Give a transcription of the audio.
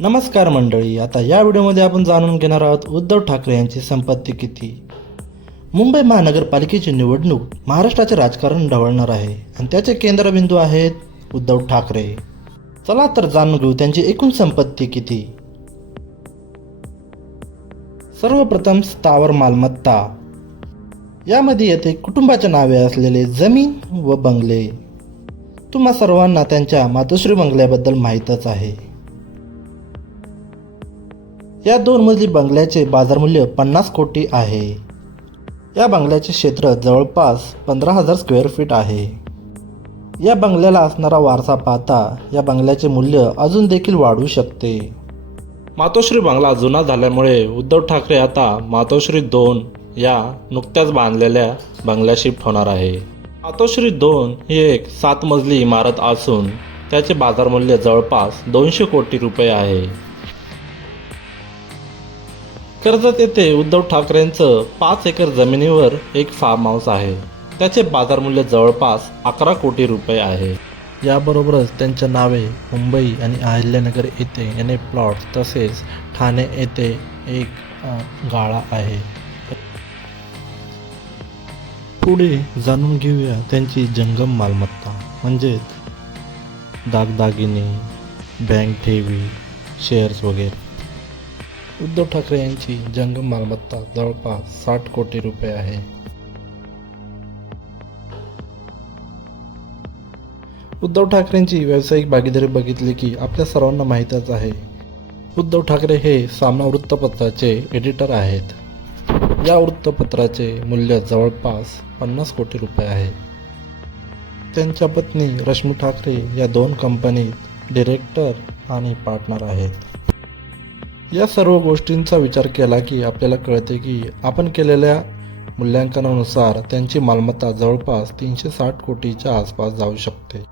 नमस्कार मंडळी, आता या व्हिडिओमध्ये आपण जाणून घेणार आहोत उद्धव ठाकरे यांची संपत्ती किती. मुंबई महानगरपालिकेची निवडणूक महाराष्ट्राचे राजकारण ढवळणार आहे आणि त्याचे केंद्रबिंदू आहेत उद्धव ठाकरे. चला तर जाणून घेऊ त्यांची एकूण संपत्ती किती. सर्वप्रथम स्थावर मालमत्ता. यामध्ये येते कुटुंबाच्या नावे असलेले जमीन व बंगले. तुम्हा सर्वांना त्यांच्या मातोश्री बंगल्याबद्दल माहीतच आहे. या 2 मजली बंगल्याचे बाजारमूल्य 50 कोटी आहे. या बंगल्याचे क्षेत्र जवळपास 15,000 स्क्वेअर फीट आहे. या बंगल्याला असणारा वारसा पाहता या बंगल्याचे मूल्य अजून देखील वाढू शकते. मातोश्री बंगला जुना झाल्यामुळे उद्धव ठाकरे आता मातोश्री 2 या नुकत्याच बांधलेल्या बंगल्यात शिफ्ट होणार आहे. मातोश्री 2 ही एक 7 मजली इमारत असून त्याचे बाजारमूल्य जवळपास 200 कोटी रुपये आहे. कर्जत येथे उद्धव ठाकरेंचं 5 एकर जमिनीवर एक फार्म हाऊस आहे. त्याचे बाजारमूल्य जवळपास 11 कोटी रुपये आहे. याबरोबरच त्यांच्या नावे मुंबई आणि अहिल्यानगर येथे याने प्लॉट तसेच ठाणे येथे एक गाळा आहे. पुढे जाणून घेऊया त्यांची जंगम मालमत्ता म्हणजेच दागदागिने, बँक ठेवी, शेअर्स वगैरे. उद्धव ठाकरे यांची जंगम मालमत्ता जवळपास 60 कोटी रुपये आहे. उद्धव ठाकरेंची व्यावसायिक भागीदारी बघितली की आपल्या सर्वांना माहीतच आहे. उद्धव ठाकरे हे सामना वृत्तपत्राचे एडिटर आहेत. या वृत्तपत्राचे मूल्य जवळपास 50 कोटी रुपये आहे. त्यांच्या पत्नी रश्मी ठाकरे या 2 कंपनीत डिरेक्टर आणि पार्टनर आहेत. या सर्व गोष्टींचा विचार केला की आपल्याला कळते की आपण केलेल्या मूल्यांकनानुसार त्यांची मालमत्ता जवळपास 360 कोटीच्या आसपास जाऊ शकते.